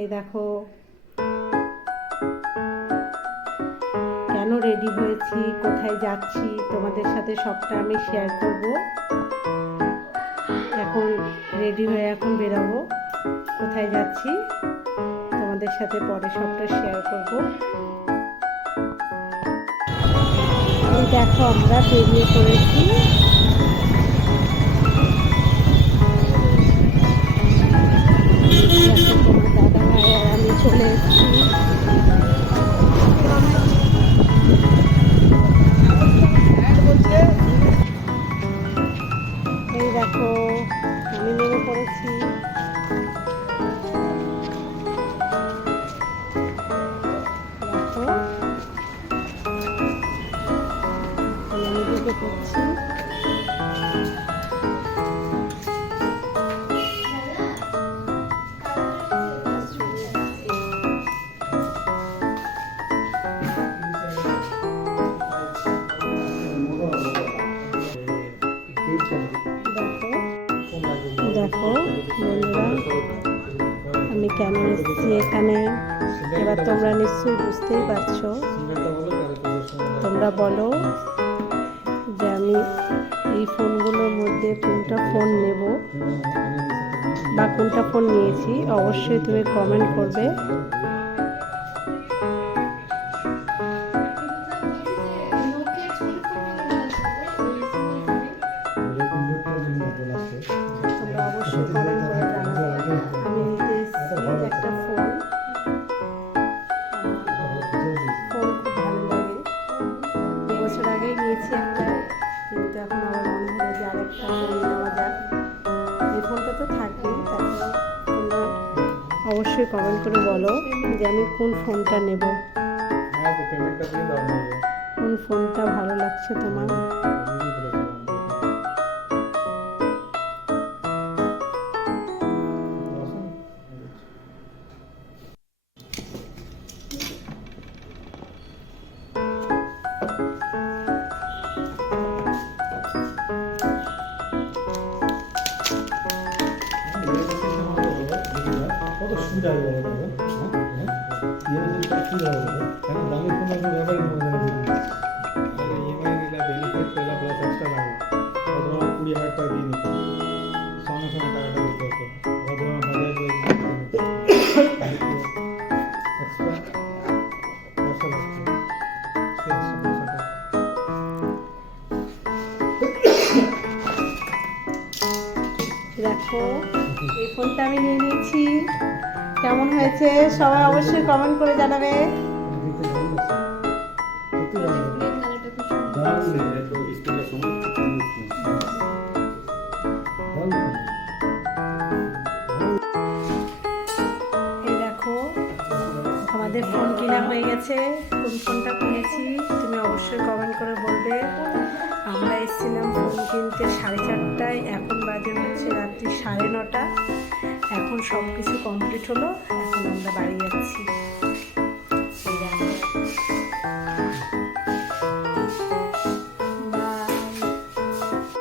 এই দেখো। কেন রেডি হয়েছি? কোথায় যাচ্ছি? তোমাদের সাথে সবটা আমি শেয়ার করব। এখন রেডি হয়ে এখন বেরাবো। কোথায় যাচ্ছি? তোমাদের সাথে পরে সবটা শেয়ার করব। এই দেখো, আমরা বেরিয়ে পড়েছি। এই দেখো আমি নেমে পড়েছি আমি ঢুকে পড়ছি দেখো, বন্ধুরা, আমি কেন এসেছি এখানে? এবার তোমরা নিশ্চয়ই বুঝতেই পারছ। তোমরা বলো যে আমি এই ফোনগুলোর মধ্যে কোনটা ফোন নেব বা কোনটা ফোন নিয়েছি। অবশ্যই তুমি কমেন্ট করবে। তো থাকবেই তাছাড়া তোমরা অবশ্যই কমেন্ট করে বলো যে আমি কোন ফোনটা নেব। কোন ফোনটা ভালো লাগছে তোমার? কত সুবিধা হবে বলো তো, হ্যাঁ? হ্যাঁ? EMI তে কত সুবিধা হবে বলো? এখন দামি ফোন এখন ব্যাপারই। আর EMI নিলে benefit পেলে plus extra লাগে। অথবা কুড়ি হাজার টাকা দিয়ে নিতে। সঙ্গে সঙ্গে টাকাটা দিতে হতো। অথবা বাজারে। Extra পয়সা লাগছে। সেই extra পয়সাটা দেখো এই ফোনটা আমি নিয়ে নিয়েছি কেমন হয়েছে? সবাই অবশ্যই কমেন্ট করে জানাবে। আমাদের ফোন কেনা হয়ে গেছে। কোন ফোনটা কিনেছি? তুমি অবশ্যই কমেন্ট করে বলবে। আমরা এসেছিলাম ফোন কিনতে সাড়ে চারটায়। এখন বাজে হচ্ছে রাত্রি সাড়ে নটা। এখন সব কিছু কমপ্লিট হলো এখন আমরা বাড়ি যাচ্ছি।